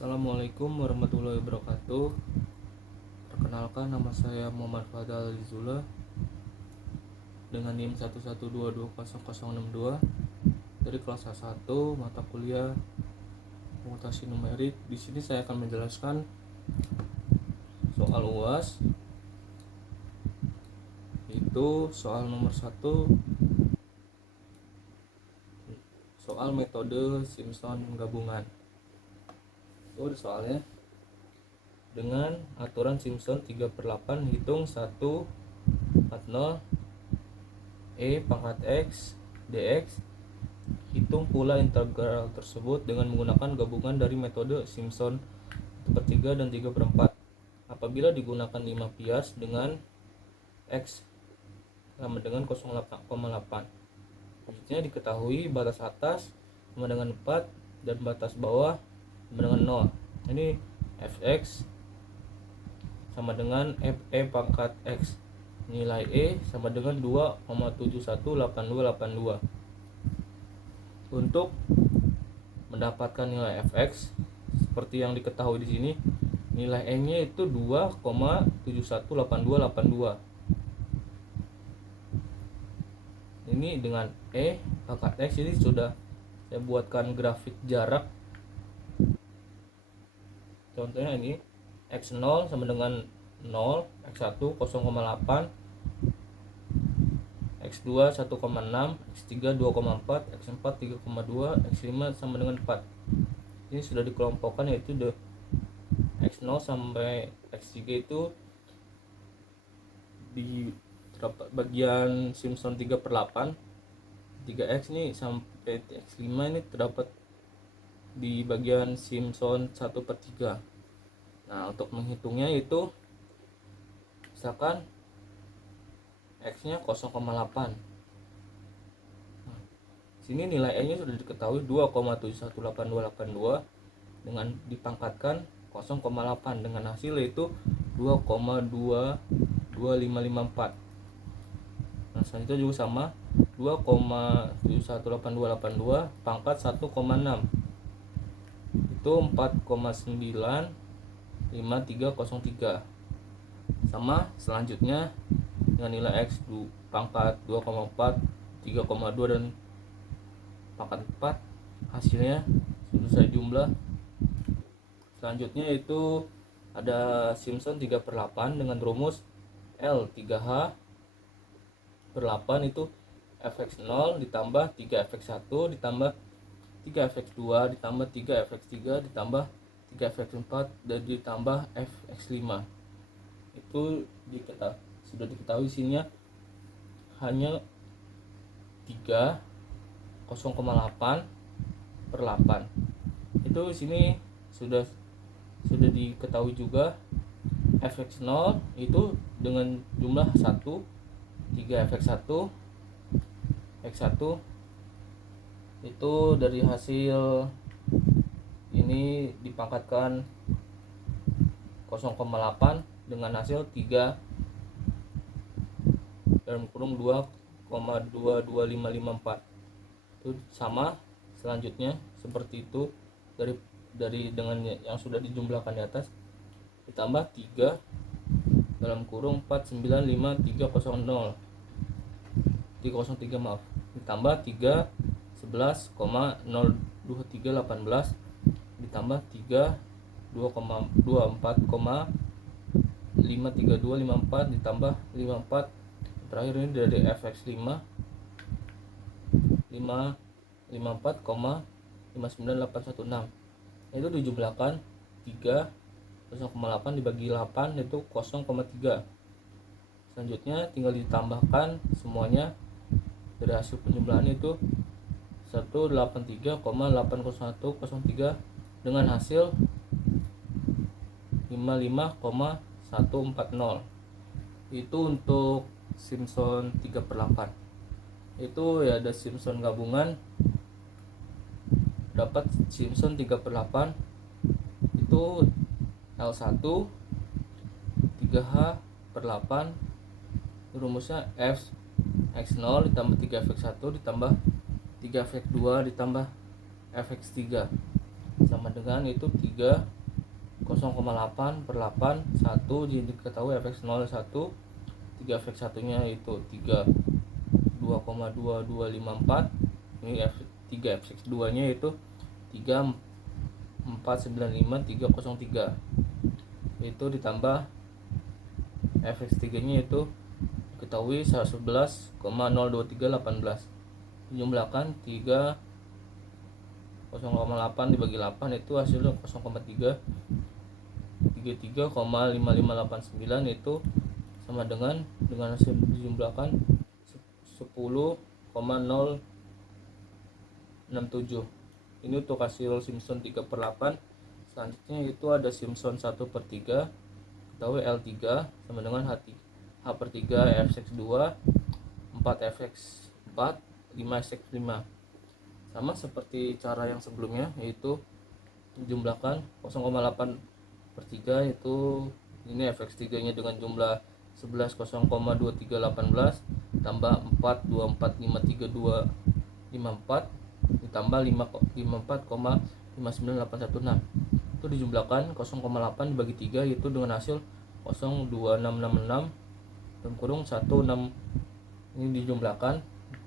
Assalamualaikum warahmatullahi wabarakatuh. Perkenalkan, nama saya Muhammad Fadal Rizula dengan NIM 112200062 dari kelas A1 mata kuliah Akuntansi Numerik. Di sini saya akan menjelaskan soal UAS, itu soal nomor 1, soal metode Simpson gabungan. Itu ada soalnya. Dengan aturan Simpson 3/8 hitung 1/40 E pangkat X dx. Hitung pula integral tersebut dengan menggunakan gabungan dari metode Simpson 1/3 dan 3/4 apabila digunakan 5 bias dengan X sama dengan 0,8. Selanjutnya diketahui batas atas sama dengan 4 dan batas bawah sama dengan 0. Ini fx sama dengan E pangkat X. Nilai E sama dengan 2,718282. Untuk mendapatkan nilai fx seperti yang diketahui di sini, nilai E-nya itu 2,718282. Ini dengan E pangkat X ini sudah saya buatkan grafik jarak. Contohnya ini X0 sama dengan 0, X1 0,8, X2 1,6, X3 2,4, X4 3,2, X5 sama dengan 4. Ini sudah dikelompokkan, yaitu X0 sampai X3 itu di bagian Simpson 3/8. 3X ini sampai X5 ini terdapat di bagian Simpson 1/3. Nah, untuk menghitungnya itu misalkan X-nya 0,8. Nah, sini nilai E-nya sudah diketahui 2,718282 dengan dipangkatkan 0,8 dengan hasil yaitu 2,22554. Nah, selanjutnya juga sama, 2,718282 pangkat 1,6 itu 4,95303. Sama selanjutnya dengan nilai X pangkat 2,4, 3,2 dan pangkat 4, hasilnya sudah saya jumlah. Selanjutnya itu ada Simpson 3/8 dengan rumus L3H per 8 itu fx0 ditambah 3fx1 ditambah 3fx2 ditambah 3fx3 ditambah 3fx4 dan ditambah fx5. Itu sudah diketahui isinya hanya 3 0,8 per 8. Itu sini sudah diketahui juga fx0 itu dengan jumlah 1, 3fx1 x1 itu dari hasil ini dipangkatkan 0,8 dengan hasil 3 dalam kurung 2,22554. Itu sama selanjutnya seperti itu, dari dengan yang sudah dijumlahkan di atas ditambah 3 dalam kurung 4953003 ditambah 3 11,02318 ditambah 3 2,24,53254 ditambah 54. Terakhir ini dari fx5 554,59816. Itu dijumlahkan 3 0,8 dibagi 8 itu 0,3. Selanjutnya tinggal ditambahkan semuanya dari hasil penjumlahan itu 183,80103 dengan hasil 55,140. Itu untuk Simpson 3/8. Itu ya ada Simpson gabungan, dapat Simpson 3/8 itu L1 3H per 8. Rumusnya X0 ditambah 3fx1 ditambah 3fx2 ditambah fx3. sama dengan itu 0,8 per 8 1 diketahui fx 0 1, 3 fx 1 nya itu 2,2254, ini 3 fx 2 nya itu 3495303, itu ditambah fx 3 nya itu diketahui 11,02318, dijumlahkan 0,8 dibagi 8 itu hasilnya 0,33,5589, itu sama dengan hasil dijumlahkan 10,067. Ini untuk hasil Simpson 3/8. Selanjutnya itu ada Simpson 1/3, ketahui L3 sama dengan H/3 fx2, 4 fx4, 5 fx5. Sama seperti cara yang sebelumnya, yaitu menjumlahkan 0,8/3, itu ini fx3 nya dengan jumlah 11 0,2318 tambah 4 2453254 ditambah 54,59816, itu dijumlahkan 0,8 dibagi 3, yaitu dengan hasil 02666 dalam kurung 16. Ini dijumlahkan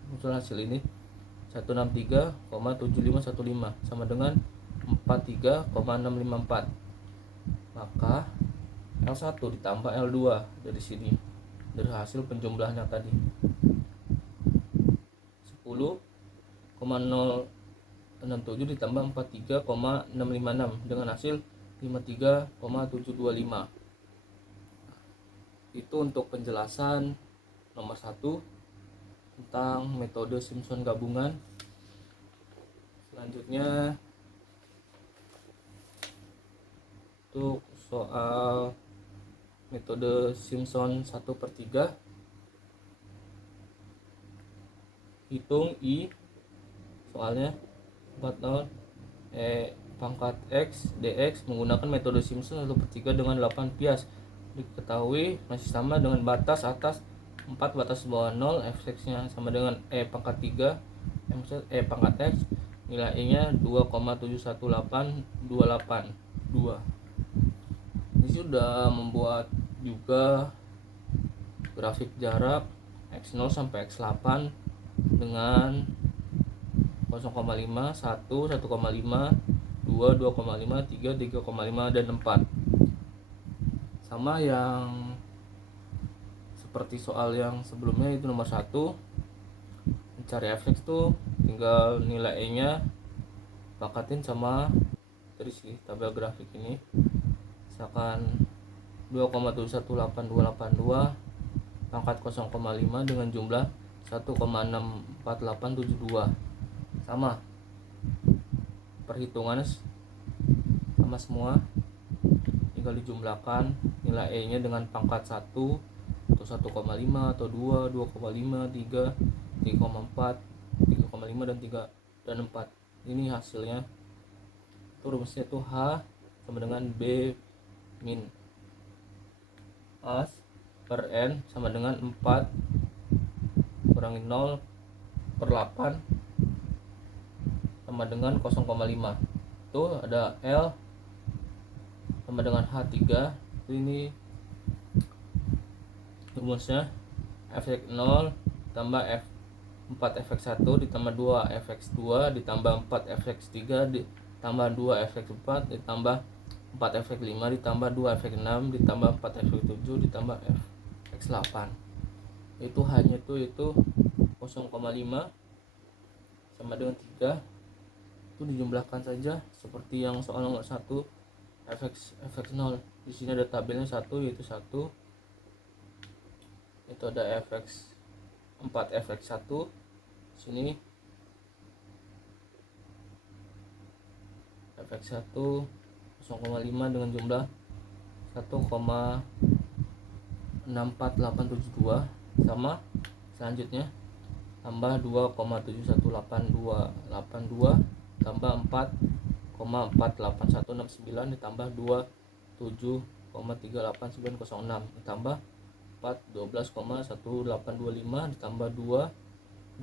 muncul hasil ini 163,7515 sama dengan 43,654. Maka L1 ditambah L2 dari sini, dari hasil penjumlahannya tadi 10,067 ditambah 43,656 dengan hasil 53,725. Itu untuk penjelasan nomor 1 tentang metode Simpson gabungan. Selanjutnya untuk soal metode Simpson 1/3, hitung I, soalnya 40 pangkat X dx menggunakan metode Simpson 1/3 dengan 8 bias. Diketahui masih sama dengan batas atas 4, batas bawah 0, fx nya sama dengan pangkat 3 pangkat X, nilainya 2,718282. Ini sudah membuat juga grafik jarak x0 sampai x8 dengan 0,5, 1, 1,5, 2, 2,5, 3, 3,5, dan 4. Sama yang seperti soal yang sebelumnya, itu nomor 1. Mencari fx tuh tinggal nilainya pakatin sama dari si tabel grafik ini. Misalkan 2,718282 pangkat 0,5 dengan jumlah 1,64872. Sama, perhitungannya sama semua, tinggal dijumlahkan nilai E nya dengan pangkat 1 atau 1,5 atau 2, 2,5, 3, 3,4, 3,5, dan 3 dan 4. Ini hasilnya. Itu rumusnya tuh H sama dengan B min A per N sama dengan 4 kurangi 0 per 8 sama dengan 0,5. Itu ada L sama dengan H3. Ini rumusnya fx0 tambah 4 fx1 ditambah 2 fx2 ditambah 4 fx3 ditambah 2 fx4 ditambah 4 fx5 ditambah 2 fx6 ditambah 4 fx7 ditambah fx8. Itu hanya itu 0,5 sama dengan 3. Itu dijumlahkan saja seperti yang soal nomor 1 fx0. Di sini ada tabelnya 1, yaitu 1. Itu ada fx 4 fx1. Sini fx1 0,5 dengan jumlah 1,64872 sama. Selanjutnya tambah 2,718282 tambah 4,481169 ditambah 27,38906 ditambah 4 12,1825 ditambah 2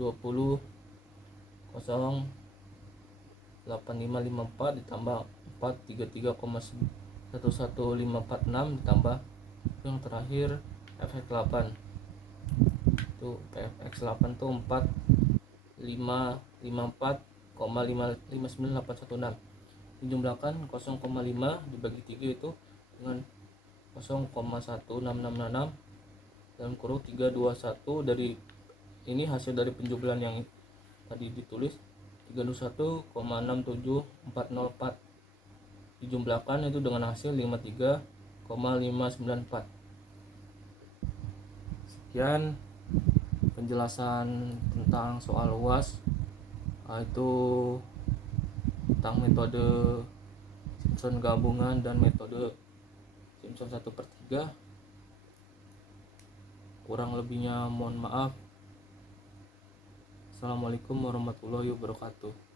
20,088 8554 ditambah 433,11546 ditambah yang terakhir fx8 itu fx8 tuh 4554,559816 dijumlahkan 0,5 dibagi 3 itu dengan 0,1666 dalam kurung 321. Dari ini hasil dari penjumlahan yang tadi ditulis 321,67404 dijumlahkan itu dengan hasil 53,594. Sekian penjelasan tentang soal UAS, itu tentang metode Simpson gabungan dan metode Simpson 1/3. Kurang lebihnya mohon maaf. Assalamualaikum warahmatullahi wabarakatuh.